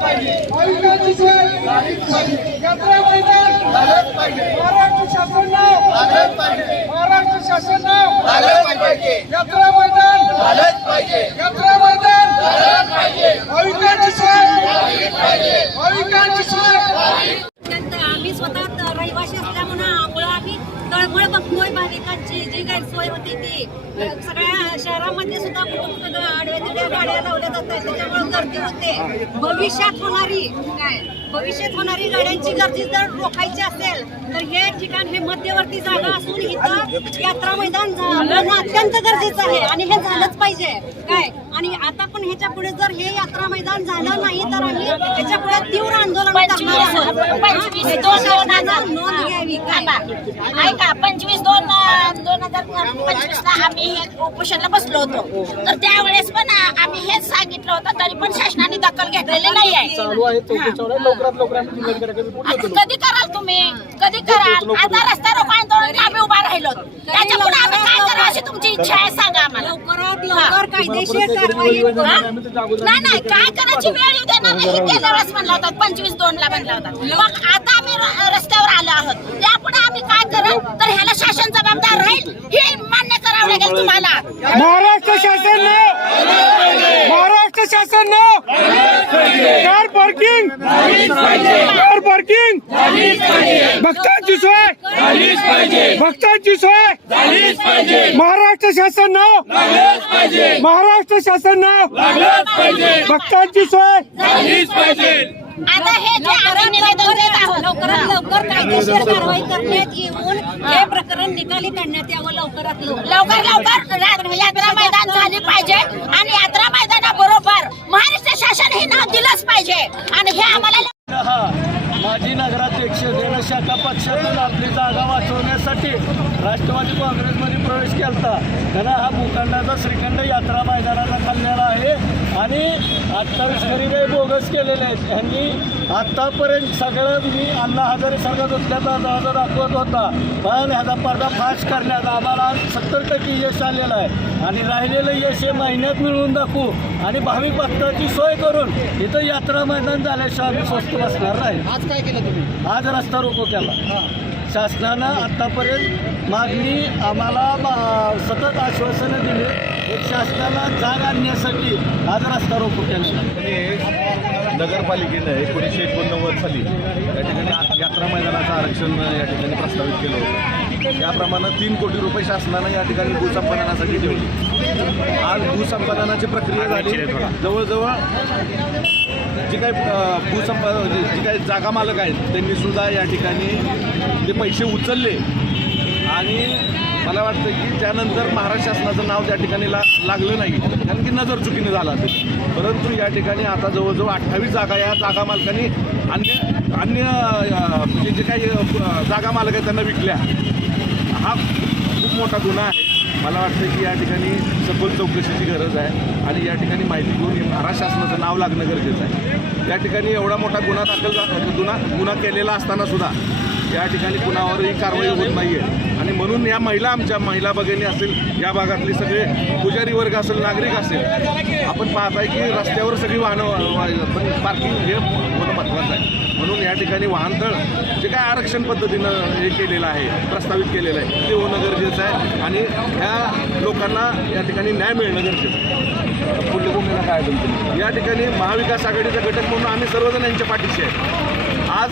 अविकांची यात्रा मैदान महाराष्ट्र शासन नाव महाराष्ट्र शासन नाव यात्रा मैदान यात्रा मैदान अविकांची सोय सोय आम्ही स्वतः रहिवासी असल्यामुळे तळमळ बघतोय भाविकांची जी गैरसोय होती ती. सगळ्या शहरामध्ये सुद्धा आडव्या तिडव्या गाड्या लावल्या जातात त्याच्यामुळे गर्दी होते. भविष्यात होणारी काय? भविष्यात होणारी गाड्यांची गर्दी जर रोखायची असेल तर हे ठिकाण हे मध्यवर्ती जागा असून इथं यात्रा मैदान झालं अत्यंत गरजेचं आहे. आणि हे झालंच पाहिजे. काय? आणि आता पण ह्याच्या पुढे जर हे यात्रा मैदान झालं नाही तर आम्ही ह्याच्या पुढे तीव्र आंदोलन करणार आहोत. पंचवीस हा, दोन दोन हजार नोंद घ्यावी काय थांबा. ऐका पंचवीस दोन दोन हजार पंचवीस ला आम्ही हे उपोषणला बसलो होतो. तर त्यावेळेस पण आम्ही हेच सांगितलं होतं तरी पण शासनाने दखल घेतलेली नाही आहे. चालू आहे चौकशी चालू आहे लवकरात लवकर आम्ही जिल्हाधिकाऱ्याकडे रिपोर्ट आता देतो. कधी कराल तुम्ही? कधी कराल? आता रस्ता रोको आंदोलन आम्ही उभा राहिलो त्याच्या पुढे आम्ही काय करावं अशी तुमची इच्छा आहे सांगा आम्हाला. लवकरात लवकर कायदेशीर कारवाई नाही नाही काय करायची वेळ येऊ देणार नाही. गेल्या वेळेस म्हणला होता पंचवीस दोन ला म्हणला होता. मग आता आम्ही र- रस्त्यावर आलो आहोत. यापुढे आम्ही काय करू? तर ह्याला शासन जबाबदार राहील? हे मान्य करावं लागेल तुम्हाला. महाराष्ट्र शासन महाराष्ट्र शासन कार पार्किंग! पार्किंग. भक्तांची सोय. भक्तांची सोय. महाराष्ट्र शासन महाराष्ट्र शासन भक्तांची सोय. आता हे जे आम्ही निवेदन देत आहोत लवकरात लवकर कायदेशीर कारवाई करण्यात येऊन हे प्रकरण निकाली काढण्यात यावं लवकरात लवकर. लवकर यात्रा मैदान झाले पाहिजे आणि यात्रा मैदानाबरोबर महाराष्ट्र शासन हे नाव दिलंच पाहिजे. आणि हे आम्हाला शाखा पक्षातून आपली जागा वाचवण्यासाठी राष्ट्रवादी काँग्रेसमध्ये प्रवेश केला होता त्यांना हा भूखंडाचा श्रीखंड यात्रा मैदानाला खाल्लेला आहे. आणि अठ्ठावीस खरी काही बोगस केलेले आहेत ह्यांनी आत्तापर्यंत सगळं मी अण्णा हजारे सारखा दुसऱ्याचा दरवाजा दाखवत होता. पण ह्याचा पर्दाफाश करण्यात आम्हाला सत्तर टक्के यश आलेलं आहे. आणि राहिलेलं यश हे महिन्यात मिळवून दाखवू. आणि भाविक भक्ताची सोय करून इथं यात्रा मैदान झाल्याशिवाय आम्ही स्वस्त बसणार नाही. आज काय केलं तुम्ही? आज रस्ता रोको केला. शासनानं आत्तापर्यंत मागणी आम्हाला सतत आश्वासनं दिली. शासनाला जाग आणण्यासाठी आज रस्ता रोको केला नगरपालिकेनं एकोणीसशे एकोणनव्वद साली या ठिकाणी यात्रा मैदानाचं आरक्षण या ठिकाणी प्रस्तावित केलं होतं. त्याप्रमाणे तीन कोटी रुपये शासनानं या ठिकाणी भूसंपादनासाठी ठेवली आज भूसंपादनाची प्रक्रिया झाली. जवळजवळ जे काही भूसंपादन भूसंपा जी काही जागा मालक आहेत त्यांनी सुद्धा या ठिकाणी ते पैसे उचलले आणि मला वाटतं की त्यानंतर महाराष्ट्र शासनाचं नाव त्या ठिकाणी ला लागलं नाही कारण की नजर चुकीने झाला असेल. परंतु या ठिकाणी आता जवळजवळ अठ्ठावीस जागा या जागा मालकांनी अन्य अन्य म्हणजे जे काही जागा मालक आहेत त्यांना विकल्या. हा खूप मोठा गुन्हा आहे. मला वाटतं की या ठिकाणी सखोल चौकशीची गरज आहे आणि या ठिकाणी माहिती घेऊन महाराष्ट्र शासनाचं नाव लागणं गरजेचं आहे. या ठिकाणी एवढा मोठा गुन्हा दाखल गुन्हा गुन्हा केलेला असताना सुद्धा या ठिकाणी कुणावरही कारवाई होत नाही आहे आणि म्हणून या महिला आमच्या महिला भगिनी असेल या भागातले सगळे पुजारी वर्ग असेल नागरिक असेल आपण पाहताय की रस्त्यावर सगळी वाहनं पण पार्किंग हे होणं महत्त्वाचं आहे. म्हणून या ठिकाणी वाहनतळ जे काय आरक्षण पद्धतीनं हे केलेलं आहे प्रस्तावित केलेलं आहे ते होणं गरजेचं आहे आणि ह्या लोकांना या ठिकाणी न्याय मिळणं गरजेचं आहे. पुढली भूमिका काय या ठिकाणी महाविकास आघाडीचा घटक म्हणून आम्ही सर्वजण यांच्या पाठीशी आहे. आज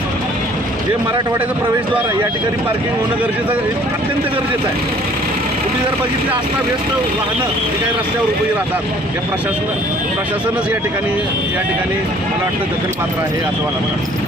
जे मराठवाड्याचं प्रवेशद्वार आहे या ठिकाणी पार्किंग होणं गरजेचं अत्यंत गरजेचं आहे. तुम्ही जर बघितले असता व्यस्त वाहनं जे काही रस्त्यावर उभी राहतात या प्रशासन प्रशासनच या ठिकाणी या ठिकाणी मला वाटतं दखलपात्र आहे असं मला वाटतं.